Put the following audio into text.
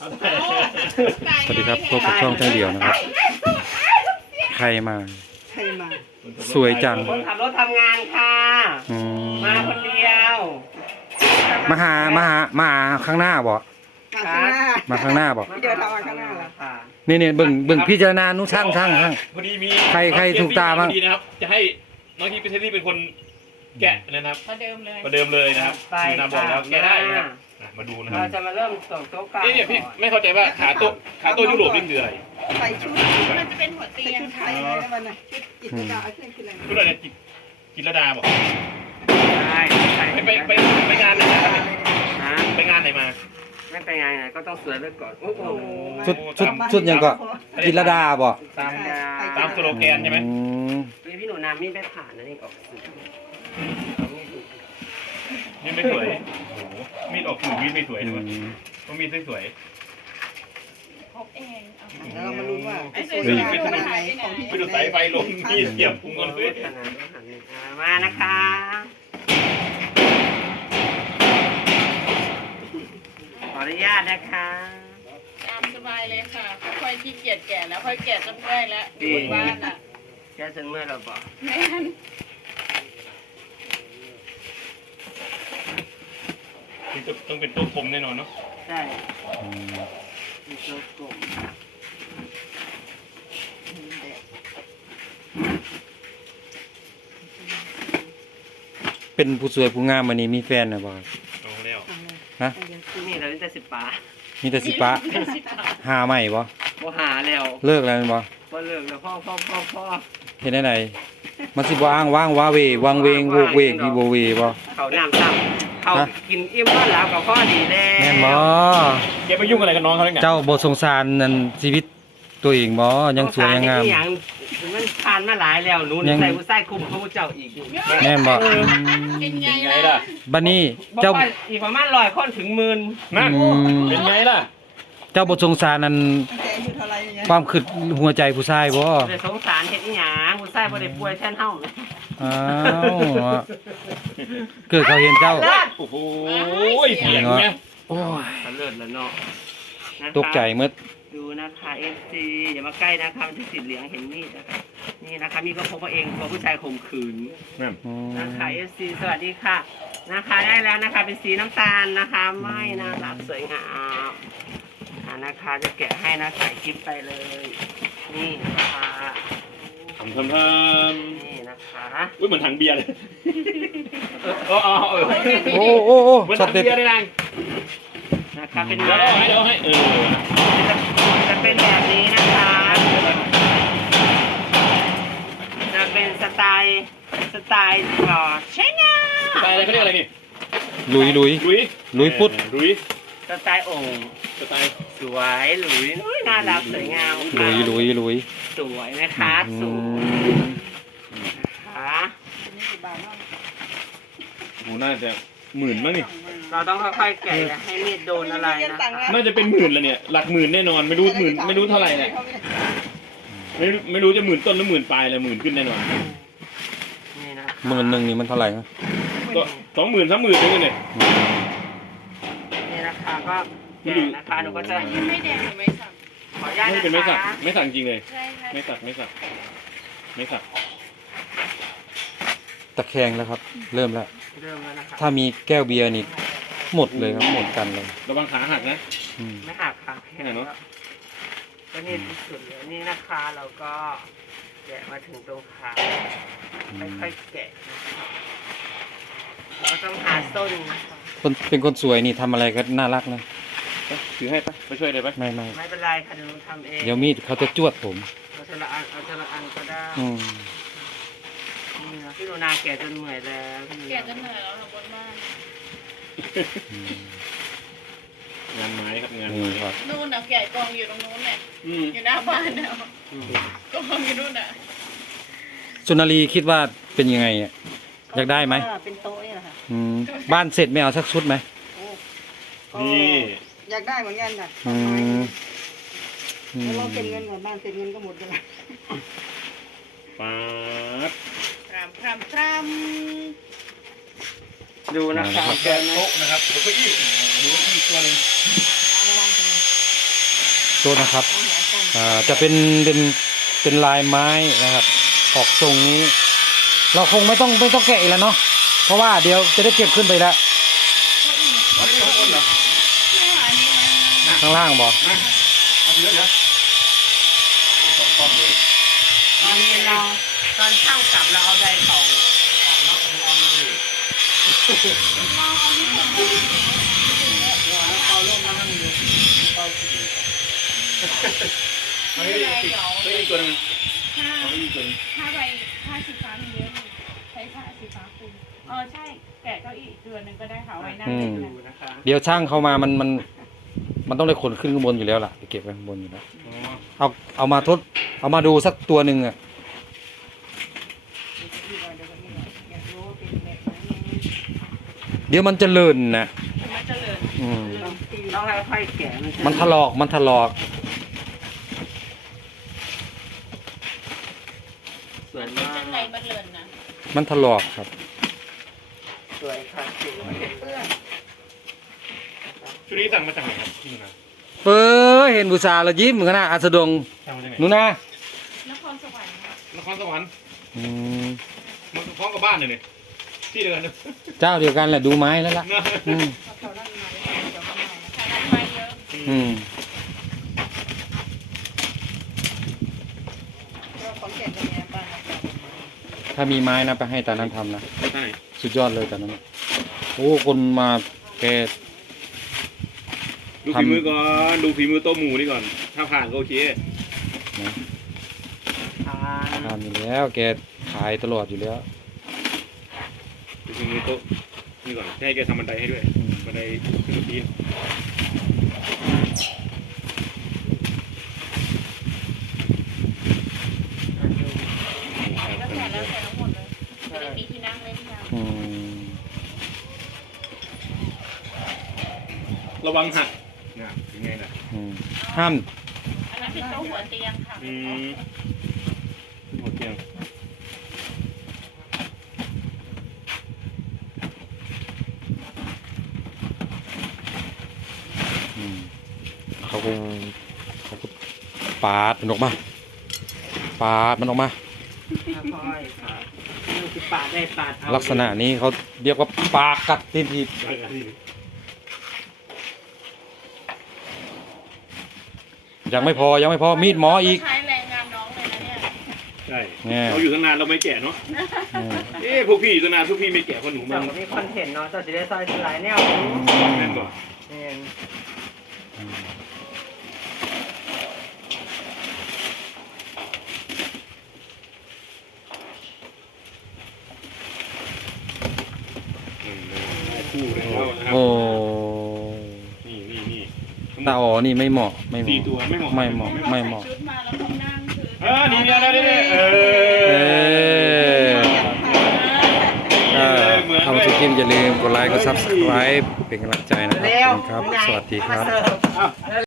สวัสดีครับพบกับช่องช่างเดี่ยวนะครับใครมาสวยจังคนขับรถทำงานค่ะอืมมาคนเดียวมาหาข้างหน้าบ่ มาข้างหน้าบ่เดี๋ยวทำมาข้างหน้าแล้วค่ะนี่เบิ่งพิจารณานุช่างพอดีมีใครถูกตาบ้างพอดีนะครับ จะให้น้องที่เป็นเทนนี่เป็นคนแกะนะครับประเดิมเลยประเดิมเลยนะครับไปมีนาบอกแล้วแกะได้นะครับมาดูนะคเรารับจะมาเริ่มส่งโต๊ะกลางเนี่ยพี่ไม่เข้าใจว่าขาโต๊ะยุโรปนี่คืออะไรใส่ชุดมันจะเป็นหัวเตีใส่ยงชุดไทค่ะยอะไรนะมันน่ะชุดกิจการเครื่องคืออะไรชุดอะไรกินระดาบอกใช่ใช่ไปงานไหนมาครับเนี่ยฮะไปงานไหนมาไม่ไปงานไหนก็ต้องสวยไว้ก่อนโอ้โหชุดยังก็กินระดาบ่ตามสโลแกนใช่ไหมอืมพี่หนูนามีดไม่ผ่านนะนี่ออกสื่อมีดไม่สวยโอ้โหมีดออกสื่อมีดไม่สวยด้วยต้องมีดสวยพกเองเอาค่ะแล้วเรามาลุ้นว่าไอ้จะสสววย ยๆขขนานาดดไหนไหนของพี่ๆไปดูสายไฟลงมีดเสียบพุงก่อนเลยขนาดมานะคะขออนุญาตนะคะตามสบายเลยค่ะค่อยขี้เกียจแก่แล้วค่อยแก่จนเมื่อยแล้วอยู่บนบ้านอ่ะแค่จนเมื่อเราบอกแม่นต้องเป็นโต๊ะกลมแน่นอนเนาะใช่มีโต๊ะกลมเป็นผู้สวยผู้งามวันนี้มีแฟนนะบ่เอาแล้วฮะนี่เราจะ10 ปามีแต่สิปะหาใหม่บ่บ่หาแล้วเลิกแล้วบ่บ่เลิกแล้วพ่อเฮ็ดได้ไหนมันสิบ่อ้างว้างว้าเววางเวงโวกเวกมีบ่เวบ่เขาน้ำซ้ำเขากินอิ่มนอนหลับกับพ่อดีแล้วแม่นบ่แกไปยุ่งอะไรกับน้องเขาเนี่ยเจ้าบ่สงสารนั่นชีวิตตัวเองบ่ยังสวยยังงามอย่างมันผ่านมาหลายแล้วหนูยังใส่ผู้ชายคุมเขาเจ้าอีกแม่นบ่เป็นไงเป็นไงล่ะล่ะบัดนี้เจ้าเจ้าอีกประมาณ100 คนถึง10,000 นั่นอืมเป็นไงล่ะเจ้าบ่สงสารนั่นตั้งแต่อายุเท่าไรอย่างเงี้ยความคิดหัวใจผู้ชายบ่จะสงสารเฮ็ดอีหยังผู้ชายบ่ได้ป่วยแทนเฮาอ้าวเกิดเขาเห็นเจ้าโอ้โหเสียงไงโอ้ยเลิศแล้วเนาะนะคะตกใจหมดดูนะคะ FC อย่ามาใกล้นะคะมันจะติดเหลืองเห็นมีดนะคะนี่นะคะมีก็พบว่าเองกลัวผู้ชายข่มขืนอืมนะคะ FC สวัสดีค่ะนะคะได้แล้วนะคะเป็นสีน้ำตาลนะคะไม่น่ารักสวยงามนะคะจะแกะให้นะใส่คลิปไปเลย นี่นะคะทำนี่นะคะอุ้ยเหมือนถังเบียร์เลยเออโอ้โอ้โอ้เหมือนช็อถัตงเด็ดเบียร์เลยนางนะคะเป็นเดี๋ยวไม้เอาให้จะเป็นแบบนี้นะคะจะเป็นสไตล์ก่อใช่งาสไตล์อะไรเขาเรียกอะไรนี่ลุยลุยลุยพุทธลุยสไตล์โอ่งสไตล์สวยหลุยน่ารักสวยงามลุยสวยนะคะสวยนะคะนี่กี่บาทเนาะโหน่าจะหมื่นมั้งนี่เราต้องค่อยๆแกะอย่าให้มีดโดนอะไรนะคะน่าจะเป็นหมื่นแล้วเนี่ยหลักหมื่นแน่นอนไม่รู้หมื่นไม่รู้เท่าไหร่เนี่ยไม่รู้จะหมื่นต้นหรือหมื่นปลายเลยหมื่นขึ้นแน่นอนนี่นะหมื่นหนึ่งนี่มันเท่าไหร่นะก็20,000 30,000เลยเนี่ยนี่นะคะก็แกะนะคะหนูก็จะอันนี้ไม่แดงหรือไม่สั่งขออนุญาตไม่นะเป็นไม่สักคะไม่สักจริงเลยใช่ใช่ไม่สักตะแคงแล้วครับ เริ่มแล้วเริ่มแล้วนะคะถ้ามีแก้วเบียร์นี่หมดเลยครับหมดกันเลยระวังขาหักนะอืมไม่หักค่ะแค่ไหนเนอะก็นี่ที่สุดเลยนี่นะคะเราก็แกะมาถึงตรงขาค่อยๆแกะนะคะเราต้องหาส้นนะคะคนเป็นคนสวยนี่ทำอะไรก็น่ารักนะถือให้ปะไปช่วยเลยปะไม่ไม่เป็นไรค่ะเดี๋ยวหนูทำเองเดี๋ยวมีดเขาจะจวดผมเอาทีละอันก็ได้อืมนี่นะพี่หนูนาแกะจนเหนื่อยแล้วพี่หนูนาแก่จนเหนื่อยแล้วค่ะบนบ้านอืมงานไม้ครับงานนี่ไม้ครับนู่นน่ะแก่กองอยู่ตรงนู้นเนี่ยอืมอยู่หน้าบ้านเนี่ยกองอยู่นู่นน่ะสุนารีคิดว่าเป็นยังไงอ่ะอยากได้ไหมเป็นโต๊ะนี่แหละค่ะอืมบ้านเสร็จไม่เอาสักชุดไหมโอ้นี่อยากได้เหมือนกันค่ะอืมอืมแล้วเราเก็บเงินก่อนบ้านเก็บเงินก็หมดไปแล้วป๊าดพรำดูนะคะแกะโต๊ะนะครับแล้วก็อี้ดูอีกตัวหนึงโต๊ะนะครับจะเป็นลายไม้นะครับ ออกทรงนี้ เราคงไม่ต้องแกะอีกแล้วเนาะเพราะว่าเดี๋ยวจะได้เก็บขึ้นไปแล้ววันนี้ของคนเหรอไม่หาอันนี้มาข้างล่างบอกนะเอาเดี๋ยวสองกล้องเลยตอนนี้เราตอนช่างกลับเราเอาไดเป่าออกนอกเอามาอยู่เอาลงมาให้มันเป่าขึ้นเฮ้ยอีกตัวนึงผ้าเอาอีกตัวนึงผ้าสีฟ้ามีเยอะอยู่ใช้ผ้าสีฟ้าคลุมใช่แกะเก้าอี้อีกตัวหนึงก็ได้ค่ะไว้นั่งเล่นดูนะนะคะเดี๋ยวช่างเข้ามามันต้องได้ขนขึ้นข้างบนอยู่แล้วล่ะไปเก็บไว้ข้างบนอยู่แล้วอ๋อเอามาดูสักตัวหนึ่งอ่ะ เดี๋ยวมันจะเลินนะมันจะเหลืออืมต้องค่อยๆแกะมันถลอกสวยมัมานจะกไงมันเหลือนะมันถลอกครับสวยค่ะสวยเพื่อนชุดนี้สั่งมาจากไหนครับพี่หนูนะเห็นบูชาแล้วยิ้มเหมือนกันนะอัสดงสั่งมาจากไหนหนูนะนครสวรรค์นะนครสวรรค์อืมมันพร้อมกับบ้านเลยเนี่ยที่เดียวกันเจ้าเดียวกันแหละดูไม้แล้วล่ะอืมฐานะไม้เยอะอืมของแก่เป็นไงบ้างถ้ามีไม้นะไปให้ตานั้นทำนะใช่สุดยอดเลยตานั้น โอ้คนมาแกดูฝีมือก่อนดูฝีมือโต๊ะหมูนี่ก่อน ถ้าผ่านก็โอเคนะทานทำอยู่แล้ว แกขายตลอดอยู่แล้วดูฝีมือโต๊ะนี่ก่อนให้แกทำบันไดให้ด้วยอืมบันไดขึ้นปีนแล้วแต่แล้วแต่ทั้งหมดเลยจะได้มีที่นั่งเล่นยาวอืมระวังหักนะยังไงนะอืมห้ามอันนั้นเป็นโต๊ะหัวเตียงค่ะหมดเตียงอืมเขาก็ปาดมันออกมาปาดมันออกมาค่อยๆค่ะนี่คือปาดได้ปาดเอาลักษณะนี้เขาเรียกว่าปากกัดตีนถีบยังไม่พอมีดหมออีกใช้แรงงานน้องเลยนะเนี่ยใช่เนี่ยเราอยู่ตั้งนานเราไม่แกะเนาะอืมพวกพี่อยู่ตั้งนานพวกพี่ไม่แกะเพราะหนูมัแต่นก็มีคอนเทนต์เนาะแต่จะได้ซอยสลายแนวแม่นก่อนเนี่ยคู่เลยแล้วนะครับโอ้นี่ตาอ๋อนี่ไม่เหมาะไม่เหสี่มาะตัวไม่เหมาะไม่เหมาะไม่เหมาะชุดมาแล้วต้องนั่งคือนี่เอเออทำสุดทีมอย่าลืมกดไลค์กด Subscribe เป็นกำลังใจนะครับขอบคุณครับ สวัสดีครับมาเสิร์ฟ